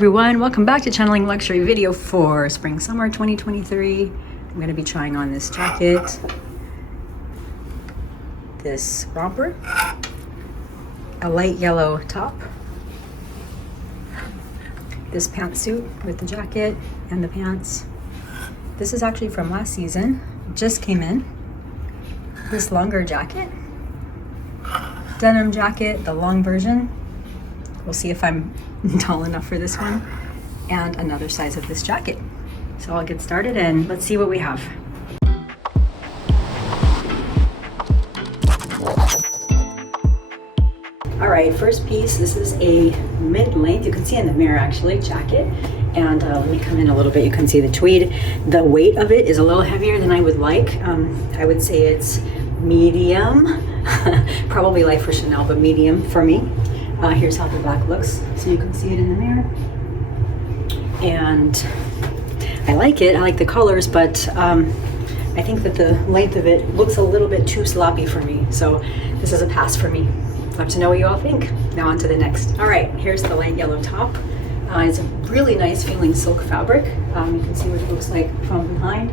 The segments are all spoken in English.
everyone, welcome back to Channeling Luxury video for spring summer 2023. I'm going to be trying on this jacket, this romper, a light yellow top, this pantsuit with the jacket and the pants. This is actually from last season, just came in. This longer jacket, denim jacket, the long version. We'll see if I'm tall enough for this one, and another size of this jacket. So I'll get started and let's see what we have. All right, first piece, this is a mid-length, you can see in the mirror actually, jacket. And let me come in a little bit, you can see the tweed. The weight of it is a little heavier than I would like. I would say it's medium, probably light for Chanel, but medium for me. Here's how the back looks, so you can see it in the mirror. And I like it, I like the colors, but I think that the length of it looks a little bit too sloppy for me. So this is a pass for me. Love to know what you all think. Now on to the next. All right, here's the light yellow top. It's a really nice feeling silk fabric. You can see what it looks like from behind.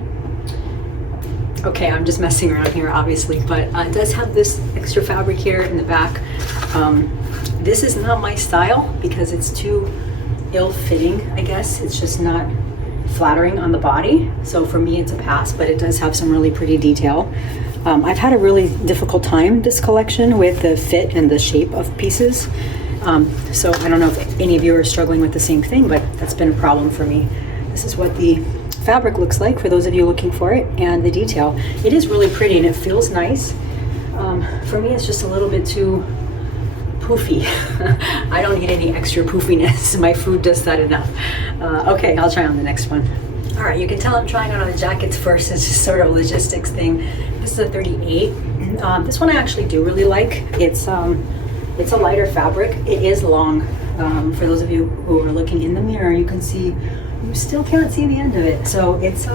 Okay, I'm just messing around here obviously, but it does have this extra fabric here in the back. This is not my style because it's too ill-fitting, I guess. It's just not flattering on the body. So for me, it's a pass, but it does have some really pretty detail. I've had a really difficult time this collection with the fit and the shape of pieces. So I don't know if any of you are struggling with the same thing, but that's been a problem for me. This is what the fabric looks like for those of you looking for it, and the detail. It is really pretty and it feels nice. For me, it's just a little bit too poofy. I don't need any extra poofiness. My food does that enough. Okay, I'll try on the next one. All right, you can tell I'm trying on the jackets first. It's just sort of a logistics thing. This is a 38. This one I actually do really like. It's a lighter fabric. It is long. For those of you who are looking in the mirror, you can see, you still can't see the end of it. So it's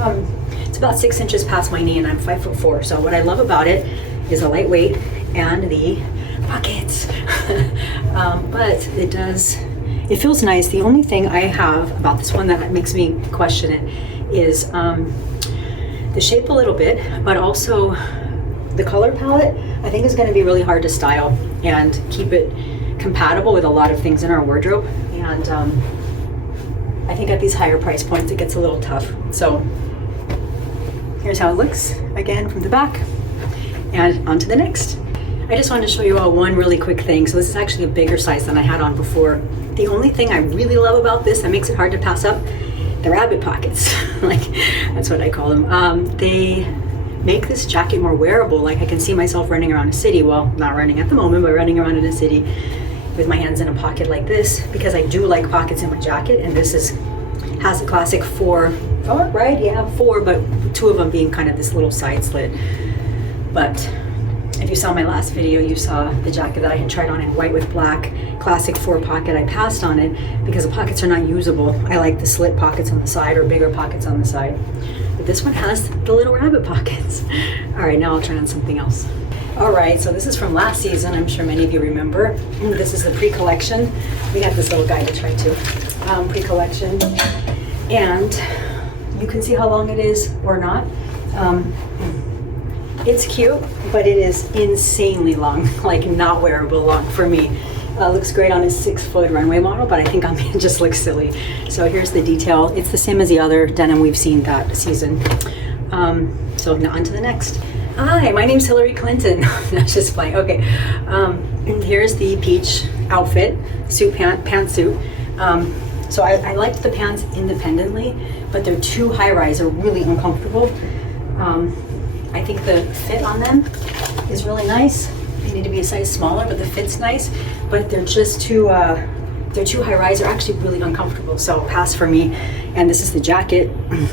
about 6 inches past my knee, and I'm 5'4". So what I love about it is the lightweight and the pockets. But it feels nice. The only thing I have about this one that makes me question it is the shape a little bit, but also the color palette I think is going to be really hard to style and keep it compatible with a lot of things in our wardrobe. And I think at these higher price points it gets a little tough. So here's how it looks again from the back, and on to the next. I just wanted to show you all one really quick thing. So this is actually a bigger size than I had on before. The only thing I really love about this that makes it hard to pass up, the rabbit pockets. Like, that's what I call them. They make this jacket more wearable. Like, I can see myself running around a city. Well, not running at the moment, but running around in a city with my hands in a pocket like this, because I do like pockets in my jacket. And this has a classic four, right? Yeah, 4, but 2 of them being kind of this little side slit. But if you saw my last video, you saw the jacket that I had tried on in white with black, classic 4 pocket. I passed on it because the pockets are not usable. I like the slit pockets on the side or bigger pockets on the side. But this one has the little rabbit pockets. All right, now I'll try on something else. All right, so this is from last season. I'm sure many of you remember. This is the pre-collection. We have this little guy to try too. Pre-collection. And you can see how long it is or not. It's cute, but it is insanely long, like not wearable long for me. Looks great on a 6-foot runway model, but I think on me it just looks silly. So here's the detail. It's the same as the other denim we've seen that season. So now on to the next. Hi, my name's Hillary Clinton. That's just fine. Okay, here's the peach outfit, pantsuit. So I liked the pants independently, but they're too high-rise. They're really uncomfortable. I think the fit on them is really nice. They need to be a size smaller, but the fit's nice. But they're just too high-rise. They're actually really uncomfortable. So pass for me. And this is the jacket,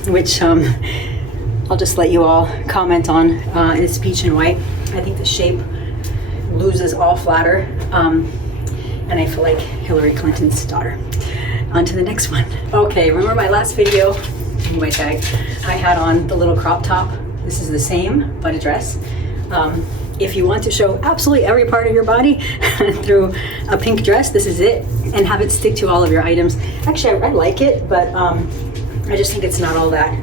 which I'll just let you all comment on. It's peach and white. I think the shape loses all flatter. And I feel like Hillary Clinton's daughter. On to the next one. Okay, remember my last video, my tag, I had on the little crop top. This is the same, but a dress. If you want to show absolutely every part of your body through a pink dress, this is it. and have it stick to all of your items. Actually, I like it, but I just think it's not all that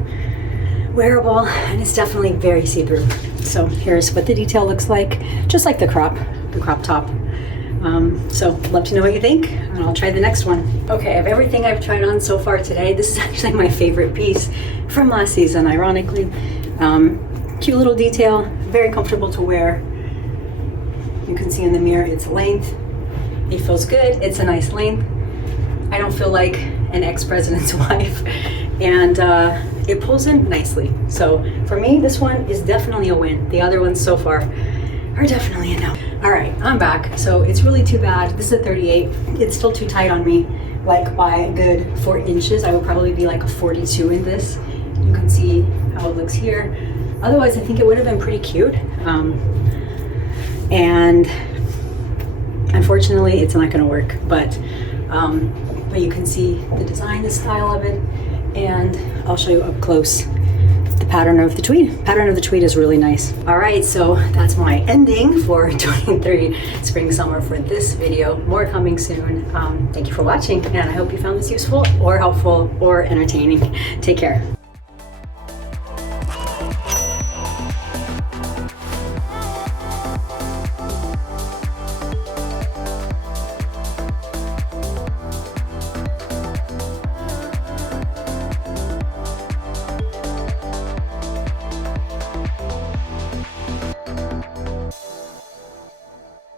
wearable, and it's definitely very see-through. So here's what the detail looks like, just like the crop top. So love to know what you think, and I'll try the next one. Okay, of everything I've tried on so far today, this is actually my favorite piece from last season, ironically. Cute little detail, very comfortable to wear. You can see in the mirror its length. It feels good, it's a nice length. I don't feel like an ex-president's wife, and it pulls in nicely. So for me, this one is definitely a win. The other ones so far are definitely a no. All right, I'm back. So it's really too bad. This is a 38. It's still too tight on me, like by a good 4 inches. I would probably be like a 42 in this. You can see how it looks here. Otherwise, I think it would have been pretty cute. And unfortunately, it's not gonna work, but you can see the design, the style of it, and I'll show you up close the pattern of the tweed. Pattern of the tweed is really nice. All right, so that's my ending for 23 spring summer for this video. More coming soon. Thank you for watching, and I hope you found this useful or helpful or entertaining. Take care.